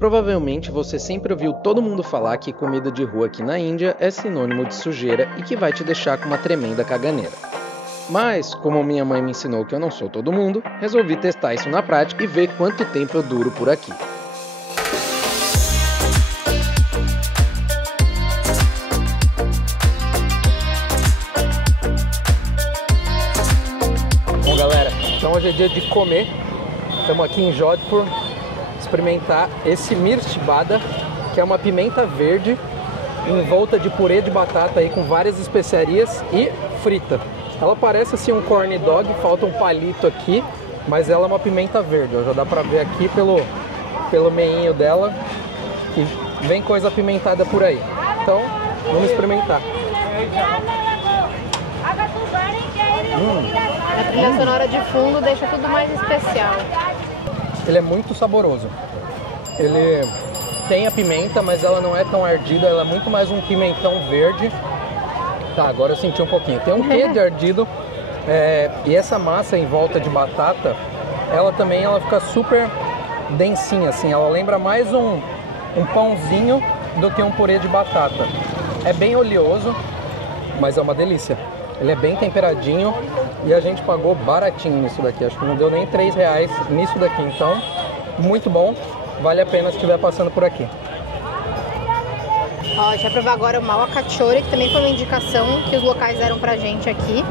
Provavelmente você sempre ouviu todo mundo falar que comida de rua aqui na Índia é sinônimo de sujeira e que vai te deixar com uma tremenda caganeira. Mas, como minha mãe me ensinou que eu não sou todo mundo, resolvi testar isso na prática e ver quanto tempo eu duro por aqui. Bom galera, então hoje é dia de comer. Estamos aqui em Jodhpur experimentar esse Mirch Vada, que é uma pimenta verde envolta de purê de batata aí com várias especiarias e frita. Ela parece assim um corn dog, falta um palito aqui, mas ela é uma pimenta verde. Ó, já dá pra ver aqui pelo meinho dela que vem coisa apimentada por aí. Então, vamos experimentar. A trilha sonora de fundo deixa tudo mais especial. Ele é muito saboroso. Ele tem a pimenta, mas ela não é tão ardida, ela é muito mais um pimentão verde. Tá, agora eu senti um pouquinho. Tem um quê de ardido. E essa massa em volta de batata, ela também fica super densinha, assim. Ela lembra mais um pãozinho do que um purê de batata. É bem oleoso, mas é uma delícia. Ele é bem temperadinho e a gente pagou baratinho nisso daqui. Acho que não deu nem R$3 nisso daqui. Então, muito bom. Vale a pena se estiver passando por aqui. Ó, a gente vai provar agora o Malwa Kachori, que também foi uma indicação que os locais deram pra gente aqui.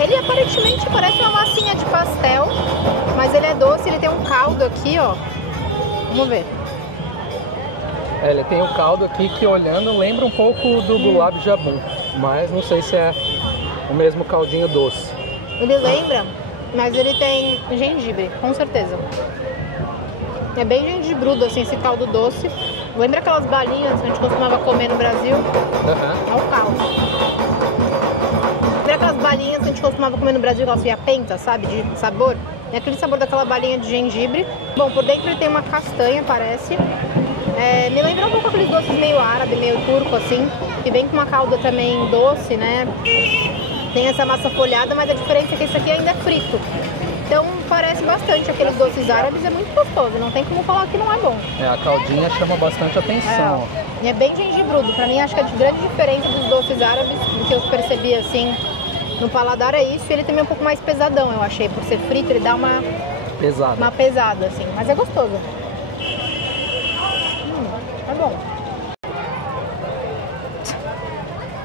Ele aparentemente parece uma massinha de pastel, mas ele é doce, ele tem um caldo aqui, ó. Vamos ver. Ele tem um caldo aqui que, olhando, lembra um pouco do Gulab Jamun, mas não sei se é o mesmo caldinho doce. Ele lembra, mas ele tem gengibre, com certeza. É bem gengibrudo, assim, esse caldo doce. Lembra aquelas balinhas que a gente costumava comer no Brasil? É o caldo. Lembra aquelas balinhas que a gente costumava comer no Brasil, aquelas fiapenta, sabe? De sabor? É aquele sabor daquela balinha de gengibre. Bom, por dentro ele tem uma castanha, parece. Me lembra um pouco aqueles doces meio árabe, meio turco, assim. Que vem com uma calda também doce, né? Tem essa massa folhada, mas a diferença é que esse aqui ainda é frito. Então parece bastante aqueles doces árabes, é muito gostoso, não tem como falar que não é bom. A caldinha chama bastante atenção. E é bem gengibrudo, pra mim acho que a grande diferença dos doces árabes, do que eu percebi assim no paladar é isso, e ele também é um pouco mais pesadão, eu achei, por ser frito ele dá uma pesada assim, mas é gostoso. É bom.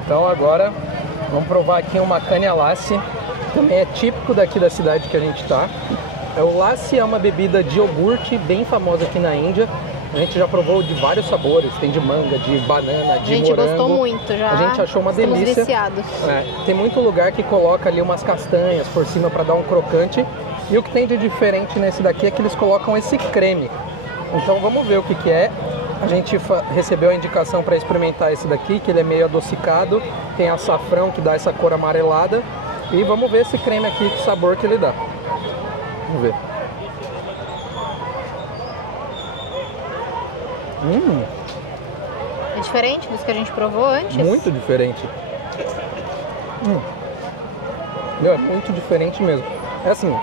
Então agora vamos provar aqui uma Makani Lassi. Também é típico daqui da cidade que a gente tá. O lassi é uma bebida de iogurte bem famosa aqui na Índia. A gente já provou de vários sabores, tem de manga, de banana, de morango. A gente gostou muito já. A gente achou uma delícia. Viciados. Tem muito lugar que coloca ali umas castanhas por cima para dar um crocante. E o que tem de diferente nesse daqui é que eles colocam esse creme. Então vamos ver o que é. A gente recebeu a indicação para experimentar esse daqui, que ele é meio adocicado. Tem açafrão que dá essa cor amarelada. E vamos ver esse creme aqui, que sabor que ele dá. Vamos ver. É diferente dos que a gente provou antes? Muito diferente. Meu, é muito diferente mesmo. É assim,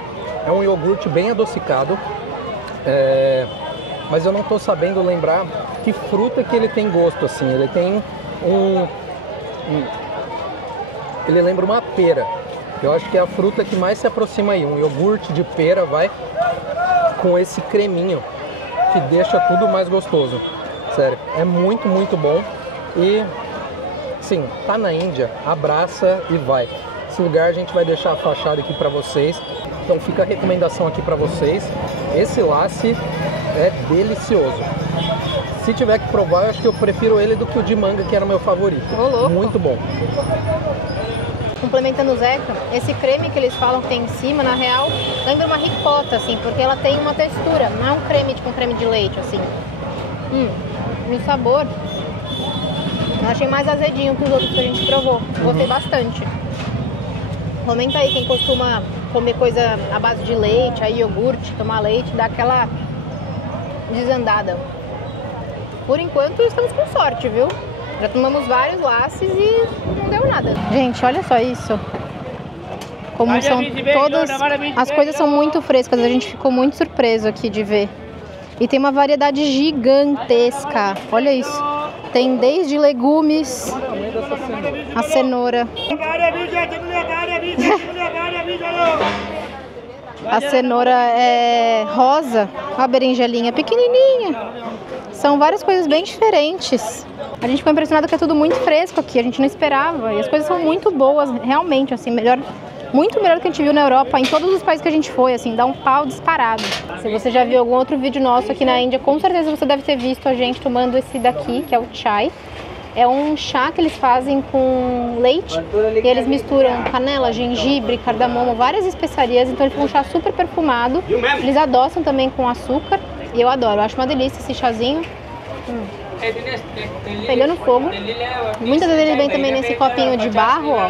é um iogurte bem adocicado. Mas eu não tô sabendo lembrar que fruta que ele tem gosto, assim. Ele tem ele lembra uma pera. Eu acho que é a fruta que mais se aproxima aí. Um iogurte de pera vai com esse creminho que deixa tudo mais gostoso. Sério, é muito, muito bom. E, sim, tá na Índia, abraça e vai. Esse lugar a gente vai deixar a fachada aqui pra vocês. Então fica a recomendação aqui pra vocês. Esse lassi é delicioso. Se tiver que provar, eu acho que eu prefiro ele do que o de manga, que era o meu favorito. Ô, louco. Muito bom. Complementando o Zeca, esse creme que eles falam que tem em cima, na real, lembra uma ricota, assim, porque ela tem uma textura, não é um creme tipo um creme de leite, assim. E o sabor, eu achei mais azedinho que os outros que a gente provou. Gostei bastante. Comenta aí quem costuma comer coisa à base de leite, aí iogurte, tomar leite, dá aquela desandada. Por enquanto estamos com sorte, viu? Já tomamos vários lassis e não deu nada. Gente, olha só isso. Como são todas... As coisas são muito frescas, a gente ficou muito surpreso aqui de ver. E tem uma variedade gigantesca. Olha isso. Tem desde legumes, a cenoura. A cenoura é rosa, a berinjelinha pequenininha. São várias coisas bem diferentes. A gente ficou impressionado que é tudo muito fresco aqui, a gente não esperava. E as coisas são muito boas, realmente, assim, muito melhor do que a gente viu na Europa, em todos os países que a gente foi, assim, dá um pau disparado. Se você já viu algum outro vídeo nosso aqui na Índia, com certeza você deve ter visto a gente tomando esse daqui, que é o chai. É um chá que eles fazem com leite e eles misturam canela, gengibre, cardamomo, várias especiarias, então ele fica um chá super perfumado. Eles adoçam também com açúcar e eu adoro, eu acho uma delícia esse chazinho. Pegando fogo. Muitas vezes ele vem também nesse copinho de barro, ó.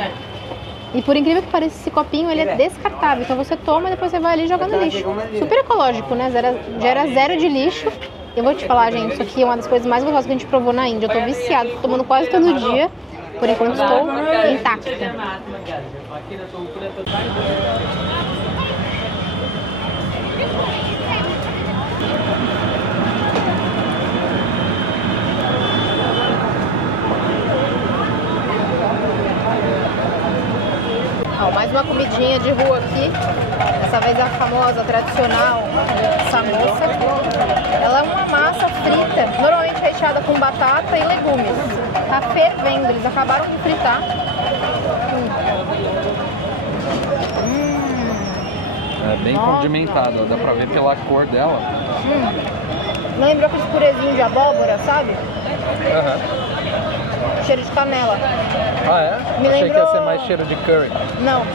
E por incrível que pareça, esse copinho ele é descartável, então você toma e depois você vai ali e joga no lixo. Super ecológico, né? Gera zero de lixo. Eu vou te falar, gente, isso aqui é uma das coisas mais gostosas que a gente provou na Índia. Eu tô viciada, tô tomando quase todo dia. Por enquanto estou intacta. Ó, mais uma comidinha de rua aqui. Dessa vez a famosa, tradicional samosa. Ela é uma massa frita, normalmente recheada com batata e legumes. Tá fervendo, eles acabaram de fritar. É bem condimentada, dá pra ver pela cor dela. Lembra aquele purezinho de abóbora, sabe? Cheiro de canela. Ah, é? Me Achei lembrou... que ia ser mais cheiro de curry. Não.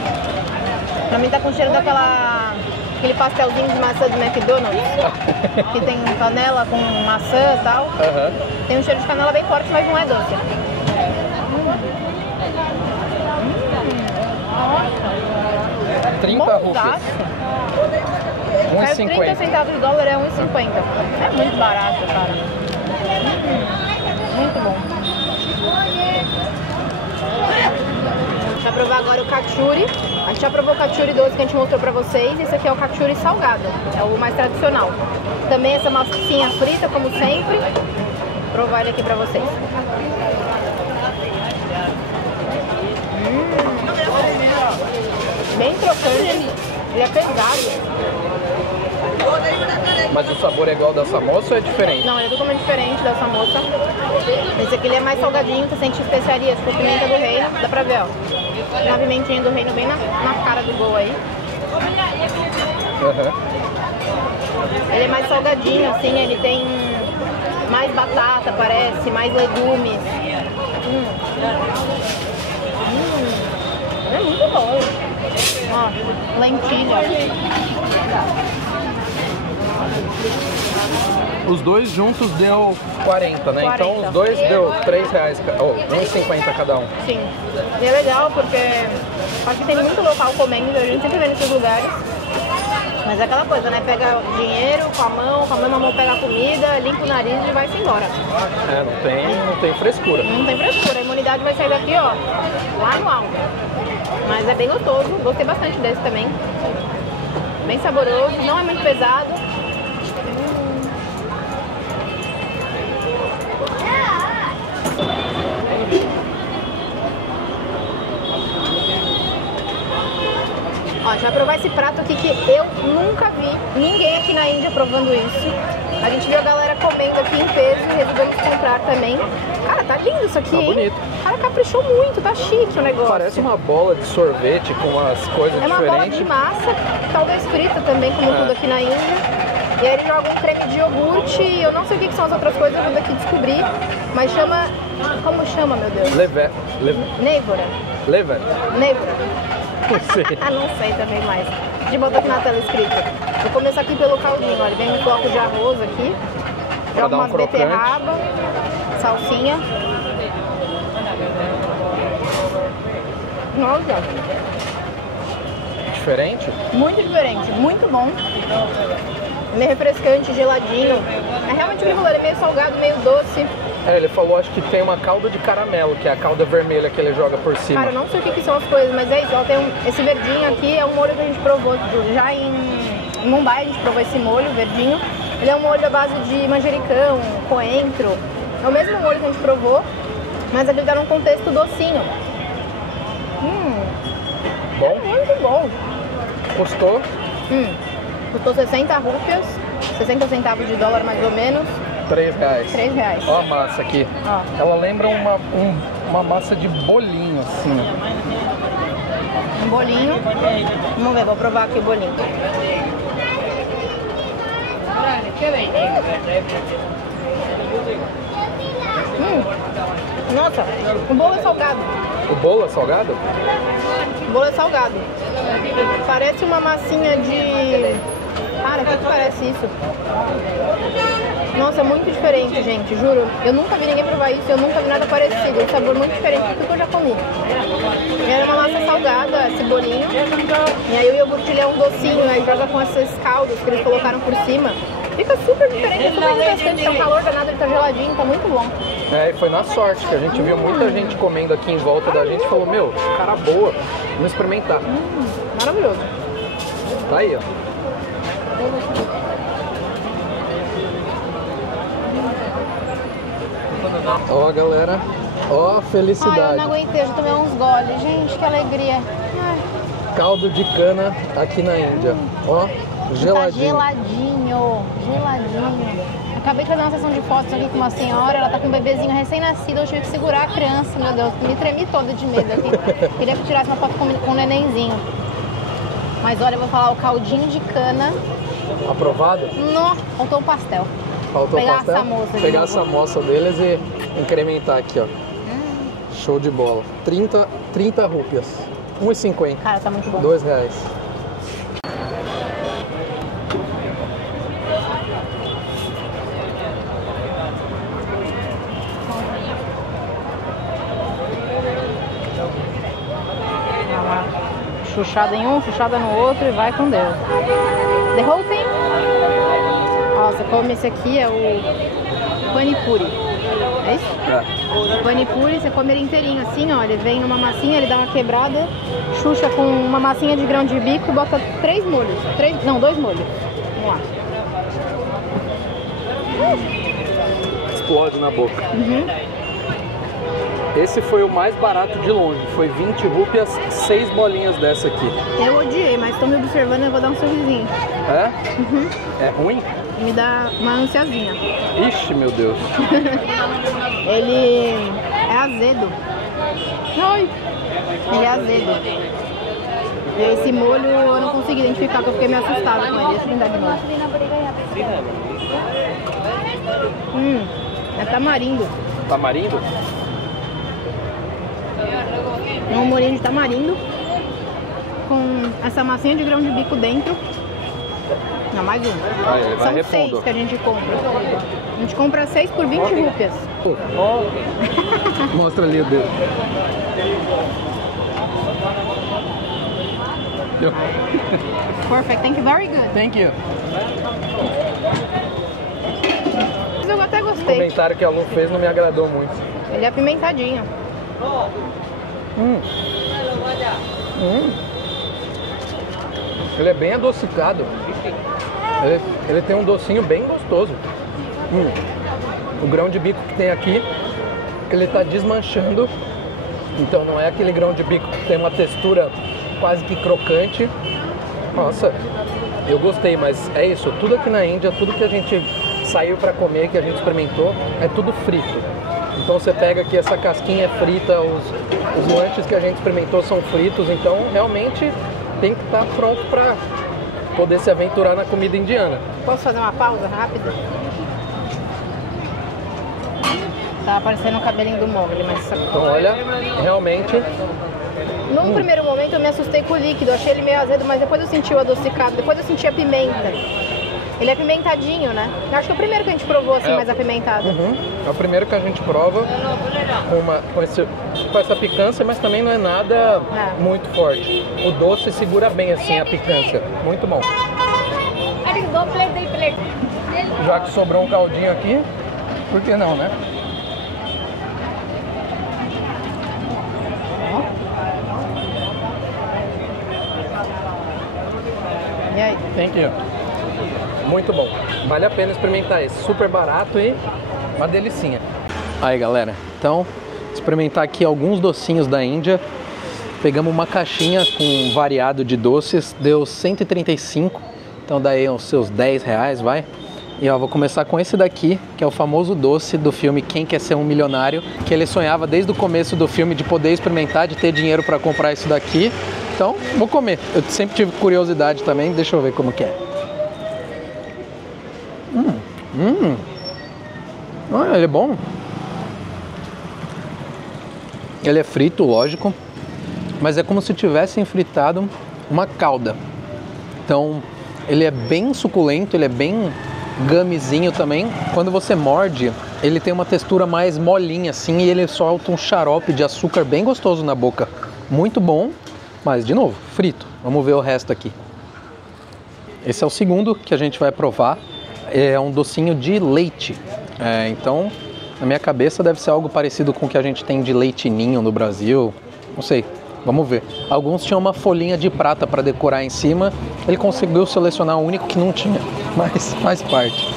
Pra mim tá com cheiro aquele pastelzinho de maçã do McDonald's. Que tem canela com maçã e tal. Tem um cheiro de canela bem forte, mas não é doce. Nossa. 30 rupias. 1,50. 30 centavos de dólar é 1,50. É muito barato, cara. Muito bom. Deixa eu provar agora o cachuri. A gente já provou o cachuri doce que a gente mostrou pra vocês. Esse aqui é o cachuri salgado, é o mais tradicional. Também essa massinha frita, como sempre. Vou provar ele aqui pra vocês. Bem crocante. Ele é pesado. Mas o sabor é igual ao da samosa ou é diferente? Não, ele é totalmente diferente da samosa. Esse aqui ele é mais salgadinho, você sente especiarias, tipo pimenta do reino, dá pra ver, ó. Tem uma pimentinha do reino bem na cara do gol aí. Ele é mais salgadinho, assim, ele tem mais batata, parece, mais legumes. É muito bom. Ó, lentilha. Os dois juntos deu 40, né? 40. Então os dois deu R$3, ou 1,50 cada um. Sim. E é legal porque aqui tem muito local comendo, a gente sempre vê nesses lugares. Mas é aquela coisa, né? Pega o dinheiro com a mesma mão pega a comida, limpa o nariz e vai-se embora. É, não tem frescura. Não tem frescura, a imunidade vai sair daqui, ó, lá no alto. Mas é bem gostoso, gostei bastante desse também. Bem saboroso, não é muito pesado. Ó, a gente vai provar esse prato aqui que eu nunca vi ninguém aqui na Índia provando isso. A gente viu a galera comendo aqui em peso e resolvemos comprar também. Cara, tá lindo isso aqui, tá hein? Bonito. O cara caprichou muito, tá chique o negócio. Parece uma bola de sorvete com umas coisas diferentes. É uma bola de massa, talvez frita também, como tudo aqui na Índia. E aí ele joga um creme de iogurte, eu não sei o que são as outras coisas, eu vou daqui descobrir. Mas chama... Como chama, meu Deus? Névora. Névora? Névora. Não sei. Não sei também mais. Deixa eu botar aqui na tela escrito. Vou começar aqui pelo caldinho, olha. Vem um bloco de arroz aqui. Joga umas beterraba, salsinha. Nossa. Diferente? Muito diferente, muito bom. Meio refrescante, geladinho. É realmente um ele é meio salgado, meio doce. É, ele falou, acho que tem uma calda de caramelo, que é a calda vermelha que ele joga por cima. Cara, eu não sei o que são as coisas, mas é isso. Ó, tem esse verdinho aqui, é um molho que a gente provou já em Mumbai, a gente provou esse molho verdinho. Ele é um molho à base de manjericão, coentro. É o mesmo molho que a gente provou, mas ele dá um contexto docinho. Bom? Muito bom. Custou? Custou 60 rúpias, 60 centavos de dólar mais ou menos. R$3. R$3. Ó a massa aqui. Ó. Ela lembra uma massa de bolinho, assim. Um bolinho. Vamos ver, vou provar aqui o bolinho. Nossa, o bolo é salgado. O bolo é salgado? O bolo é salgado. Parece uma massinha de... Cara, o que parece isso? Nossa, muito diferente, gente, juro. Eu nunca vi ninguém provar isso, eu nunca vi nada parecido. Um sabor muito diferente do que eu já comi. Era uma massa salgada, esse bolinho. E aí o iogurte ele é um docinho, aí joga com esses caldos que eles colocaram por cima. Fica super diferente, é super interessante, tá um calor danado, ele tá geladinho, tá muito bom. É, e foi na sorte que a gente viu muita gente comendo aqui em volta da gente e falou, meu, cara boa, vamos experimentar. Maravilhoso. Tá aí, ó. Ó, galera, ó a felicidade. Ai, eu não aguentei, eu já tomei uns goles. Gente, que alegria. Ai. Caldo de cana aqui na Índia. Ó, geladinho. Tá geladinho. Acabei de fazer uma sessão de fotos aqui com uma senhora, ela tá com um bebezinho recém-nascido, eu tive que segurar a criança, meu Deus, me tremi toda de medo aqui. Queria que tirasse uma foto com o nenenzinho. Mas olha, eu vou falar, o caldinho de cana... Aprovado? Não, faltou o pastel. Faltou Pegar pastel? essa moça de Pegar novo. essa moça deles e incrementar aqui, ó. Show de bola. 30 rúpias. 1,50. Cara, tá muito bom. R$2. Chuchada em um, chuchada no outro e vai com Deus. The whole thing? Ó, você come esse aqui, é o panipuri. É isso? É. O panipuri, você come ele inteirinho assim, ó. Ele vem numa massinha, ele dá uma quebrada, chucha com uma massinha de grão de bico e bota 2 molhos. Vamos lá. Explode na boca. Esse foi o mais barato de longe. Foi 20 rúpias, 6 bolinhas dessa aqui. Eu odiei, mas tô me observando e eu vou dar um sorrisinho. É? É ruim? Me dá uma ansiazinha. Ixi, meu Deus. Ele é azedo. Ai. Ele é azedo. Esse molho eu não consegui identificar, porque eu fiquei meio assustada com ele. Deixa eu tentar de novo. É tamarindo. Tamarindo? É um molhinho de tamarindo com essa massinha de grão de bico dentro. Não, mais um. Ah, ele vai São refundo. 6 que a gente compra. A gente compra 6 por 20 rúpias. Mostra ali o dedo. Perfect, thank you, very good. Thank you. Mas eu até O gostei. comentário que a Lu fez não me agradou muito. Ele é apimentadinho. Ele é bem adocicado. Ele tem um docinho bem gostoso. O grão de bico que tem aqui, ele tá desmanchando. Então não é aquele grão de bico que tem uma textura quase que crocante. Nossa, eu gostei, mas é isso. Tudo aqui na Índia, tudo que a gente saiu para comer, que a gente experimentou, é tudo frito. Então você pega aqui essa casquinha frita, os lanches que a gente experimentou são fritos, então realmente tem que estar pronto para poder se aventurar na comida indiana. Posso fazer uma pausa rápida? Tá aparecendo o cabelinho do Mogli, mas... Então olha, realmente... Num primeiro momento eu me assustei com o líquido, eu achei ele meio azedo, mas depois eu senti o adocicado, depois eu senti a pimenta. Ele é apimentadinho, né? Eu acho que é o primeiro que a gente provou assim, mais apimentado. É o primeiro que a gente prova com essa picância, mas também não é nada muito forte. O doce segura bem assim a picância. Muito bom. Já que sobrou um caldinho aqui, por que não, né? E aí? Thank you. Muito bom. Vale a pena experimentar esse, super barato e uma delicinha. Aí galera, então experimentar aqui alguns docinhos da Índia. Pegamos uma caixinha com variado de doces, deu 135, então daí uns seus 10 reais, vai. E ó, vou começar com esse daqui, que é o famoso doce do filme Quem Quer Ser um Milionário, que ele sonhava desde o começo do filme de poder experimentar, de ter dinheiro para comprar isso daqui. Então, vou comer. Eu sempre tive curiosidade também, deixa eu ver como que é. Ah, ele é bom. Ele é frito, lógico, mas é como se tivessem fritado uma calda. Então, ele é bem suculento, ele é bem gummezinho também. Quando você morde, ele tem uma textura mais molinha assim e ele solta um xarope de açúcar bem gostoso na boca. Muito bom, mas de novo, frito. Vamos ver o resto aqui. Esse é o segundo que a gente vai provar. É um docinho de leite. Então, na minha cabeça deve ser algo parecido com o que a gente tem de leite ninho no Brasil. Não sei, vamos ver. Alguns tinham uma folhinha de prata para decorar em cima. Ele conseguiu selecionar o único que não tinha, mas faz parte.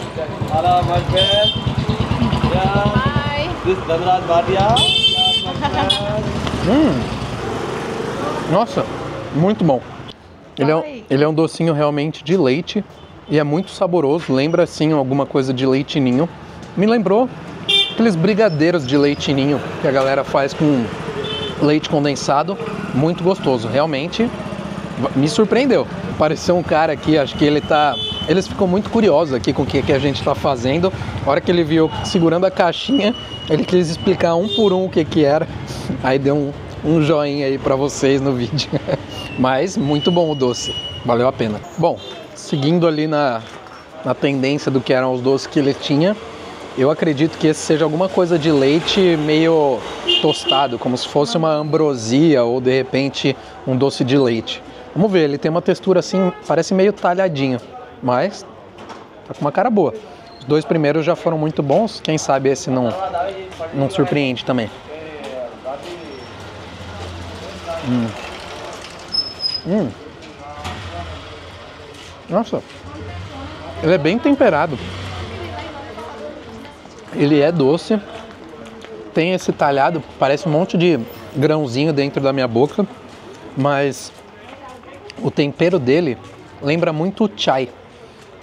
Nossa, muito bom. Ele é um docinho realmente de leite e é muito saboroso. Lembra assim alguma coisa de leite ninho. Me lembrou aqueles brigadeiros de leite ninho que a galera faz com leite condensado. Muito gostoso, realmente me surpreendeu. Apareceu um cara aqui, acho que eles ficam muito curiosos aqui com o que a gente está fazendo. A hora que ele viu segurando a caixinha, ele quis explicar um por um o que era. Aí deu um joinha aí para vocês no vídeo. Mas muito bom o doce, valeu a pena. Bom, seguindo ali na tendência do que eram os doces que ele tinha, eu acredito que esse seja alguma coisa de leite meio tostado, como se fosse uma ambrosia ou de repente um doce de leite. Vamos ver, ele tem uma textura assim, parece meio talhadinho, mas tá com uma cara boa. Os dois primeiros já foram muito bons, quem sabe esse não surpreende também. Nossa, ele é bem temperado. Ele é doce, tem esse talhado, parece um monte de grãozinho dentro da minha boca, mas o tempero dele lembra muito o chai.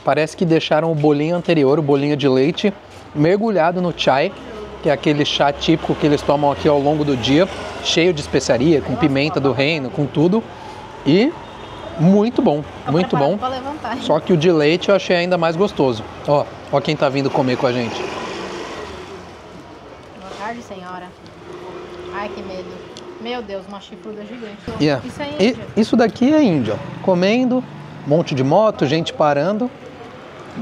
Parece que deixaram o bolinho anterior, o bolinho de leite, mergulhado no chai, que é aquele chá típico que eles tomam aqui ao longo do dia, cheio de especiaria, com pimenta do reino, com tudo. E muito bom, muito bom. Só que o de leite eu achei ainda mais gostoso. Ó quem tá vindo comer com a gente. Boa tarde, senhora. Ai, que medo. Meu Deus, uma chifruda gigante. Yeah. Isso é Índia. Isso daqui é Índia. Comendo, um monte de moto, gente parando.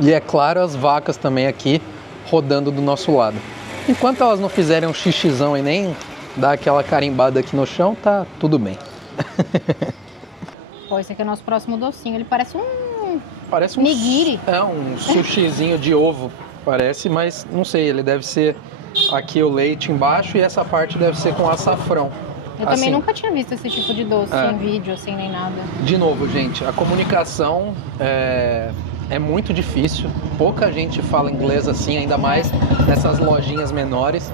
E é claro, as vacas também aqui rodando do nosso lado. Enquanto elas não fizerem um xixizão e nem dar aquela carimbada aqui no chão, tá tudo bem. Pô, esse aqui é o nosso próximo docinho. Ele parece um nigiri. Um sushizinho de ovo, parece, mas não sei, ele deve ser aqui o leite embaixo e essa parte deve ser com açafrão. Eu também nunca tinha visto esse tipo de doce em vídeo, assim, nem nada. De novo, gente, a comunicação é muito difícil. Pouca gente fala inglês assim, ainda mais nessas lojinhas menores.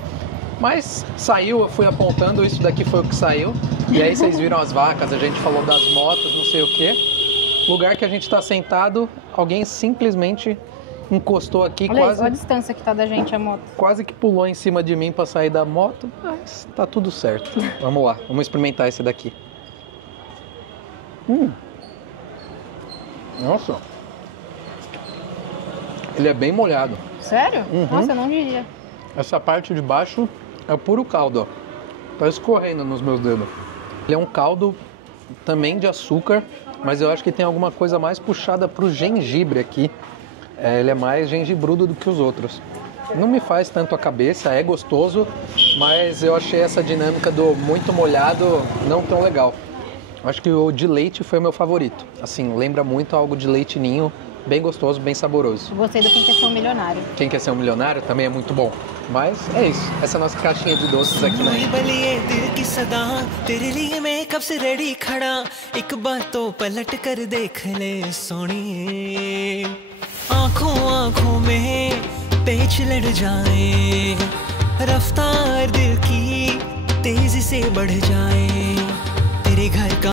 Mas saiu, eu fui apontando, isso daqui foi o que saiu. E aí vocês viram as vacas, a gente falou das motos, não sei o quê. Lugar que a gente tá sentado, alguém simplesmente encostou aqui. Olha quase a distância que tá da gente a moto. Quase que pulou em cima de mim para sair da moto, mas tá tudo certo. Vamos lá, vamos experimentar esse daqui. Nossa. Ele é bem molhado. Sério? Nossa, eu não diria. Essa parte de baixo é puro caldo, ó. Tá escorrendo nos meus dedos. Ele é um caldo também de açúcar, mas eu acho que tem alguma coisa mais puxada pro gengibre aqui. Ele é mais gengibrudo do que os outros. Não me faz tanto a cabeça, é gostoso, mas eu achei essa dinâmica do muito molhado não tão legal. Acho que o de leite foi o meu favorito. Assim, lembra muito algo de leite ninho, bem gostoso, bem saboroso. Eu gostei do Quem Quer Ser um Milionário. Quem Quer Ser um Milionário também é muito bom. Mas é isso, essa é a nossa caixinha de doces aqui na Índia. आंखों आंखों में पेच लड़ जाए, रफ्तार दिल की तेजी से बढ़ जाए, तेरे घर का